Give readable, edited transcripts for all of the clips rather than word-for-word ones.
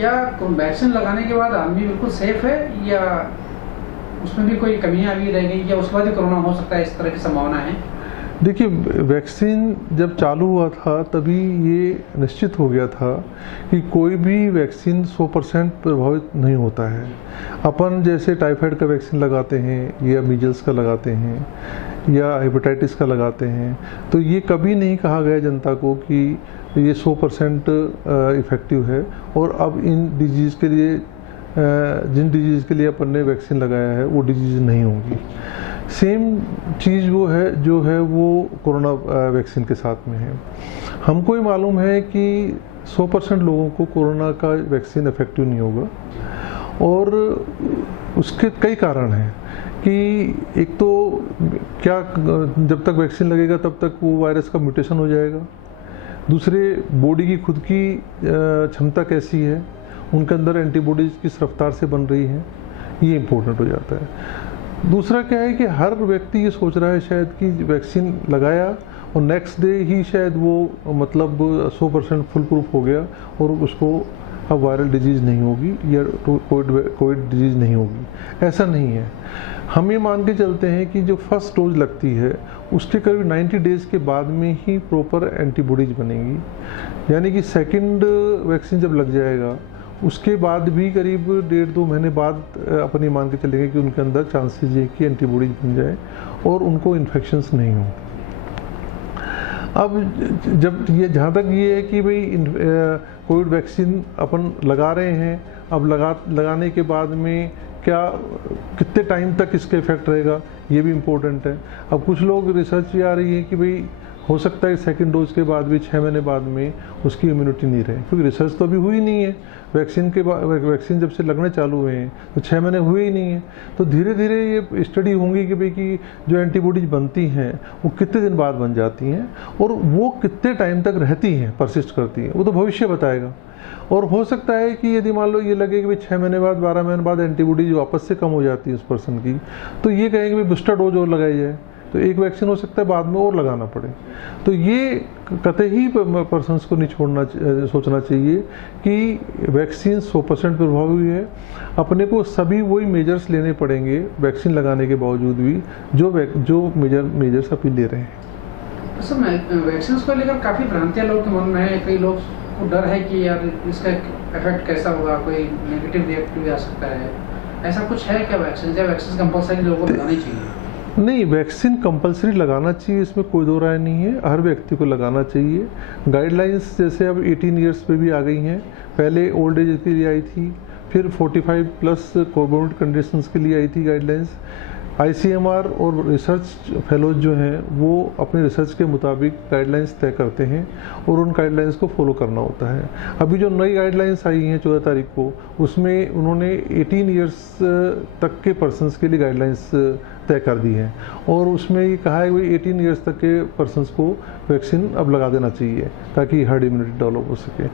क्या वैक्सीन लगाने के बाद आदमी बिल्कुल सेफ है या उसमें भी कोई कमियां अभी रह गई, या उसके बाद ही कोरोना हो सकता है, इस तरह की संभावना है? देखिए, वैक्सीन जब चालू हुआ था तभी ये निश्चित हो गया था कि कोई भी वैक्सीन 100% प्रभावित नहीं होता है। अपन जैसे टाइफाइड का वैक्सीन लगाते हैं या मीजल्स का लगाते हैं या हेपेटाइटिस का लगाते हैं, तो ये कभी नहीं कहा गया जनता को कि ये 100% इफ़ेक्टिव है। और अब इन डिजीज़ के लिए जिन डिजीज़ के लिए अपन ने वैक्सीन लगाया है वो डिजीज़ नहीं होंगी। सेम चीज़ वो है जो है वो कोरोना वैक्सीन के साथ में है। हमको ये मालूम है कि 100% लोगों को कोरोना का वैक्सीन इफेक्टिव नहीं होगा, और उसके कई कारण हैं कि एक तो क्या, जब तक वैक्सीन लगेगा तब तक वो वायरस का म्यूटेशन हो जाएगा। दूसरे, बॉडी की खुद की क्षमता कैसी है, उनके अंदर एंटीबॉडीज़ किस रफ्तार से बन रही हैं, ये इम्पोर्टेंट हो जाता है। दूसरा क्या है कि हर व्यक्ति ये सोच रहा है शायद कि वैक्सीन लगाया और नेक्स्ट डे ही शायद वो मतलब 100% फुल प्रूफ हो गया और उसको अब वायरल डिजीज़ नहीं होगी या कोविड डिजीज़ नहीं होगी। ऐसा नहीं है। हम ये मान के चलते हैं कि जो फर्स्ट डोज लगती है उसके करीब 90 डेज़ के बाद में ही प्रॉपर एंटीबॉडीज बनेंगी। यानी कि सेकंड वैक्सीन जब लग जाएगा उसके बाद भी करीब 1.5-2 महीने बाद अपन ये मान के चलेंगे कि उनके अंदर चांसेस ये कि एंटीबॉडीज बन जाए और उनको इन्फेक्शंस नहीं हो। अब जब ये जहाँ तक ये है कि भाई कोविड वैक्सीन अपन लगा रहे हैं, अब लगाने के बाद में क्या कितने टाइम तक इसका इफेक्ट रहेगा, ये भी इम्पोर्टेंट है। अब कुछ लोग रिसर्च ये आ रही है कि भाई हो सकता है सेकंड डोज के बाद भी 6 महीने बाद में उसकी इम्यूनिटी नहीं रहे, क्योंकि रिसर्च तो अभी हुई नहीं है। वैक्सीन जब से लगने चालू हुए हैं तो 6 महीने हुए ही नहीं है। तो धीरे धीरे ये स्टडी होंगी कि भाई कि जो एंटीबॉडीज बनती हैं वो कितने दिन बाद बन जाती हैं और वो कितने टाइम तक रहती हैं, परसिस्ट करती हैं, वो तो भविष्य बताएगा। और हो सकता है कि यदि मान लो ये लगे कि भाई 6 महीने बाद 12 महीने बाद एंटीबॉडीज वापस से कम हो जाती है उस पर्सन की, तो ये कहेंगे भाई बूस्टर डोज और लगाई जाए, तो एक वैक्सीन हो सकता है बाद में और लगाना पड़े। तो ये कतई पर्सन्स को नहीं सोचना चाहिए कि वैक्सीन 100% प्रभावी है। अपने को सभी वही मेजर्स लेने पड़ेंगे वैक्सीन लगाने के बावजूद भी जो मेजर्स अभी ले रहे हैं। सर, वैक्सीन को लेकर काफ़ी भ्रांतियाँ लोगों के मन में है। कई लोग को डर है कि यार इसका इफेक्ट कैसा होगा, कोई नेगेटिव रिएक्ट भी आ सकता है, ऐसा कुछ है क्या? वैक्सीन कंपलसरी लोगों को लगानी चाहिए? नहीं, वैक्सीन कंपलसरी लगाना चाहिए, इसमें कोई दो राय नहीं है। हर व्यक्ति को लगाना चाहिए। गाइडलाइंस जैसे अब 18 ईयर्स पे भी आ गई हैं। पहले ओल्ड एज के लिए आई थी, फिर 45+ कोमोर्बिड कंडीशंस के लिए आई थी गाइडलाइंस। ICMR और रिसर्च फेलोज जो हैं वो अपने रिसर्च के मुताबिक गाइडलाइंस तय करते हैं और उन गाइडलाइंस को फॉलो करना होता है। अभी जो नई गाइडलाइंस आई हैं 14 तारीख को, उसमें उन्होंने 18 ईयर्स तक के पर्सनस के लिए गाइडलाइंस तय कर दी है और उसमें ये कहा है कि 18 ईयर्स तक के पर्सनस को वैक्सीन अब लगा देना चाहिए ताकि हर्ड इम्यूनिटी डेवलप हो सके।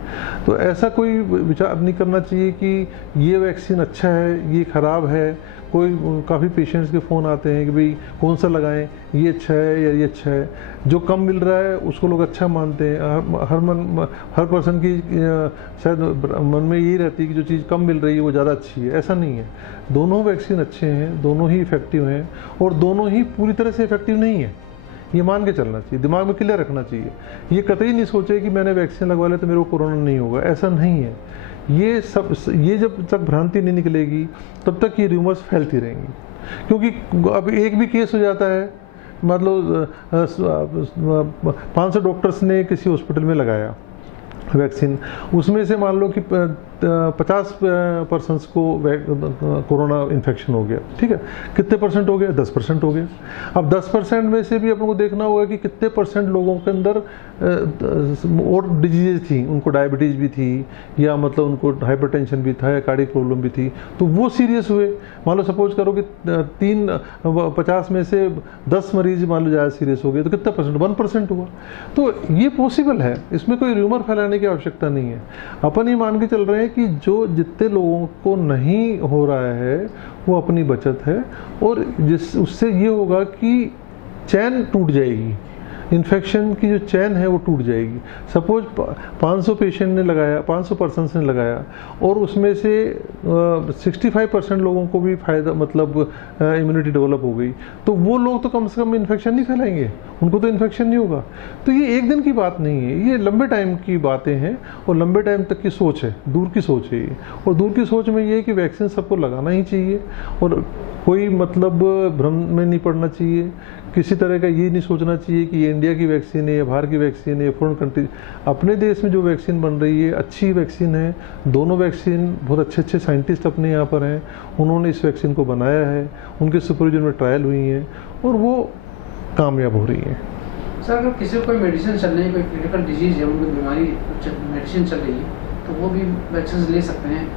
तो ऐसा कोई विचार नहीं करना चाहिए कि ये वैक्सीन अच्छा है, ये ख़राब है। काफ़ी पेशेंट्स के फ़ोन आते हैं कि भाई कौन सा लगाएं, ये अच्छा है या ये अच्छा है। जो कम मिल रहा है उसको लोग अच्छा मानते हैं। हर पर्सन की शायद मन में यही रहती है कि जो चीज़ कम मिल रही है वो ज़्यादा अच्छी है। ऐसा नहीं है। दोनों वैक्सीन अच्छे हैं, दोनों ही इफ़ेक्टिव हैं और दोनों ही पूरी तरह से इफ़ेक्टिव नहीं है। ये मान के चलना चाहिए, दिमाग में क्लियर रखना चाहिए। ये कतई नहीं सोचे कि मैंने वैक्सीन लगवा लिया तो मेरे को कोरोना नहीं होगा, ऐसा नहीं है। ये जब तक भ्रांति नहीं निकलेगी तब तक ये रूमर्स फैलती रहेंगी, क्योंकि अब एक भी केस हो जाता है, मतलब 500 डॉक्टर्स ने किसी हॉस्पिटल में लगाया वैक्सीन, उसमें से मान लो कि 50 पर्सन्स को कोरोना इन्फेक्शन हो गया, ठीक है, कितने परसेंट हो गया? 10% हो गया। अब 10% में से भी अपन को देखना होगा कि कितने परसेंट लोगों के अंदर और डिजीज़ थी, उनको डायबिटीज़ भी थी या मतलब उनको हाइपरटेंशन भी था या कार्डियक प्रॉब्लम भी थी, तो वो सीरियस हुए। मान लो सपोज करो कि 50 में से 10 मरीज मान लो ज़्यादा सीरियस हो गए, तो कितना परसेंट? 1% हुआ। तो ये पॉसिबल है, इसमें कोई र्यूमर फैलाने की आवश्यकता नहीं है। अपन ये मान के चल रहे हैं कि जो जितने लोगों को नहीं हो रहा है वो अपनी बचत है और उससे ये होगा कि चैन टूट जाएगी। इन्फेक्शन की जो चैन है वो टूट जाएगी। सपोज 500 पेशेंट ने लगाया, 500 पर्सन ने लगाया और उसमें से 65% लोगों को भी फायदा मतलब इम्यूनिटी डेवलप हो गई, तो वो लोग तो कम से कम इन्फेक्शन नहीं फैलाएंगे, उनको तो इन्फेक्शन नहीं होगा। तो ये एक दिन की बात नहीं है, ये लंबे टाइम की बातें हैं और लंबे टाइम तक की सोच है, दूर की सोच है ये। और दूर की सोच में ये है कि वैक्सीन सबको लगाना ही चाहिए और कोई मतलब भ्रम में नहीं पड़ना चाहिए। किसी तरह का ये नहीं सोचना चाहिए कि ये इंडिया की वैक्सीन है या बाहर की वैक्सीन है या फॉरेन कंट्री। अपने देश में जो वैक्सीन बन रही है अच्छी वैक्सीन है। दोनों वैक्सीन बहुत अच्छे अच्छे साइंटिस्ट अपने यहाँ पर हैं, उन्होंने इस वैक्सीन को बनाया है, उनके सुपरविजन में ट्रायल हुई हैं और वो कामयाब हो रही हैं। सर अगर किसी को कोई मेडिसिन चल रही है, कोई क्रिटिकल डिजीज है, उनको बीमारी मेडिसिन चल रही है, तो वो भी वैक्सीन ले सकते हैं?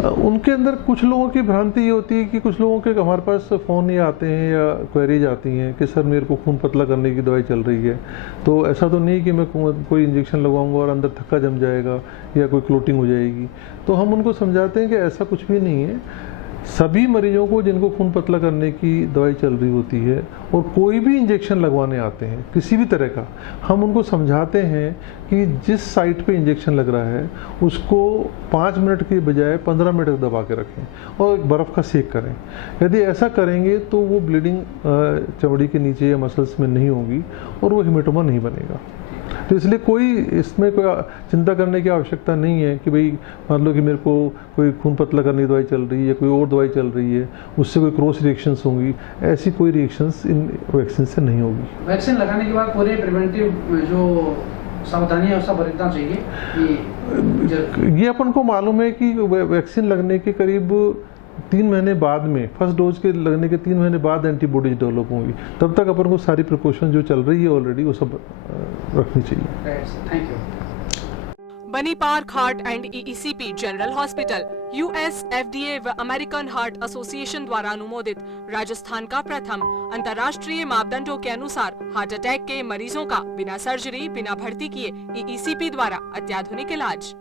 उनके अंदर कुछ लोगों की भ्रांति ये होती है कि कुछ लोगों के हमारे पास फ़ोन ये आते हैं या क्वेरीज आती हैं कि सर मेरे को खून पतला करने की दवाई चल रही है, तो ऐसा तो नहीं कि मैं कोई इंजेक्शन लगवाऊंगा और अंदर थक्का जम जाएगा या कोई क्लोटिंग हो जाएगी। तो हम उनको समझाते हैं कि ऐसा कुछ भी नहीं है। सभी मरीजों को जिनको खून पतला करने की दवाई चल रही होती है और कोई भी इंजेक्शन लगवाने आते हैं किसी भी तरह का, हम उनको समझाते हैं कि जिस साइट पे इंजेक्शन लग रहा है उसको 5 मिनट के बजाय 15 मिनट तक दबा के रखें और बर्फ़ का सेक करें। यदि ऐसा करेंगे तो वो ब्लीडिंग चमड़ी के नीचे या मसल्स में नहीं होगी और वो हेमेटोमा नहीं बनेगा। तो इसलिए कोई इसमें कोई चिंता करने की आवश्यकता नहीं है कि भाई मान लो कि मेरे को कोई खून पतला करने की दवाई चल रही है, कोई और दवाई चल रही है, उससे कोई क्रॉस रिएक्शंस होंगी। ऐसी कोई रिएक्शंस इन वैक्सीन से नहीं होगी। वैक्सीन लगाने के बाद पूरे प्रिवेंटिव जो सावधानियां उसका बरतना चाहिए कि ये अपन को मालूम है कि वैक्सीन लगने के करीब 3 महीने बाद में, फर्स्ट डोज के लगने के 3 महीने बाद एंटीबॉडीज डेवलप होंगी। तब तक अपन को सारी प्रिकॉशन जो चल रही है ऑलरेडी वो सब रखनी चाहिए। Thank you. Bani park heart and EECP general hospital US, FDA व अमेरिकन हार्ट एसोसिएशन द्वारा अनुमोदित राजस्थान का प्रथम अंतर्राष्ट्रीय मापदंडों के अनुसार हार्ट अटैक के मरीजों का बिना सर्जरी, बिना भर्ती किए EECP द्वारा अत्याधुनिक इलाज।